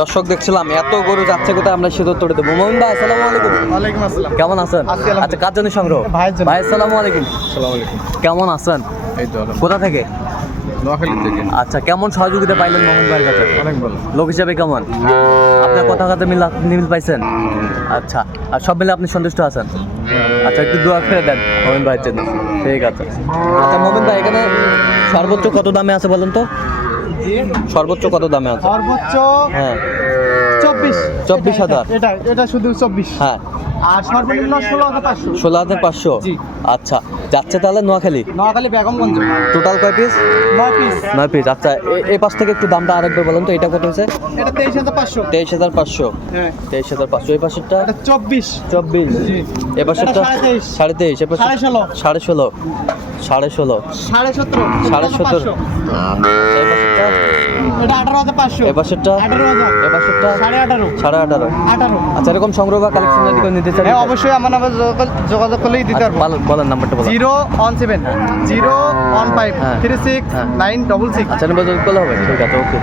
দর্শক দেখছিলাম এত গরু যাচ্ছে কোথায়, আমরা সে উত্তরে দেবো। মোমিন ভাই আসসালামু আলাইকুম। ওয়ালাইকুম আসসালাম। কেমন আছেন? আচ্ছা, কার জন্য সংগ্রহ? ভাইয়ের জন্য। ভাই আসসালামু আলাইকুম। আসসালামু আলাইকুম। কেমন আছেন? এই তো কোথা থেকে? নোয়াখালী থেকে। আচ্ছা, কেমন সহযোগিতা পাইলেন মোমিন ভাইয়ের কাছে? অনেক ভালো। লোক হিসাবে কেমন? আপনার কথা কাছে মিল পাইছেন? আচ্ছা, আর সব মিলে আপনি সন্তুষ্ট আছেন? আচ্ছা, একটু দোয়া করে দেন মোমিন ভাইয়ের জন্য। ঠিক আছে। আচ্ছা মোমিন ভাই, এখানে সর্বোচ্চ কত দামে আছে বলেন তো? সর্বোচ্চ কত দামে আছে? সর্বোচ্চ হ্যাঁ 24,000। 24,000। এটা শুধু 24। হ্যাঁ, আর সর্বনিম্ন 16,500। 16,500। জি। আচ্ছা, যাচ্ছে তাহলে নোয়াখালী। নোয়াখালী বেগমগঞ্জ। টোটাল কয় পিস? 9 পিস। 9 পিস। আচ্ছা, এই পাশ থেকে একটু দামটা আরেকবার বলেন তো, এটা কত হয়েছে? এটা 23,500। 23,500। হ্যাঁ। 23,500। এই পাশেরটা এটা 24। 24। এ পাশেরটা এটা 23,500। 23,500। এ পাশে 16,500। 16,500। 16,500। 17,500। 17,500। এই পাশেরটা? এটা 18,500। এ পাশেরটা? 18,000। এ পাশেরটা? 18,500। 18,500। 18। আচ্ছা, এরকম সংগ্রহ বা কালেকশন যদি কেউ নিতে চান? হ্যাঁ, অবশ্যই আমার নাম্বার যোগাযোগ করলেই দিতে আচ্ছা, পারবো। বলেন নাম্বারটা বলেন। 017 015 হ্যাঁ। 36 966। আচ্ছা, নাম্বার যোগ করলে হবে। ঠিক আছে, ওকে।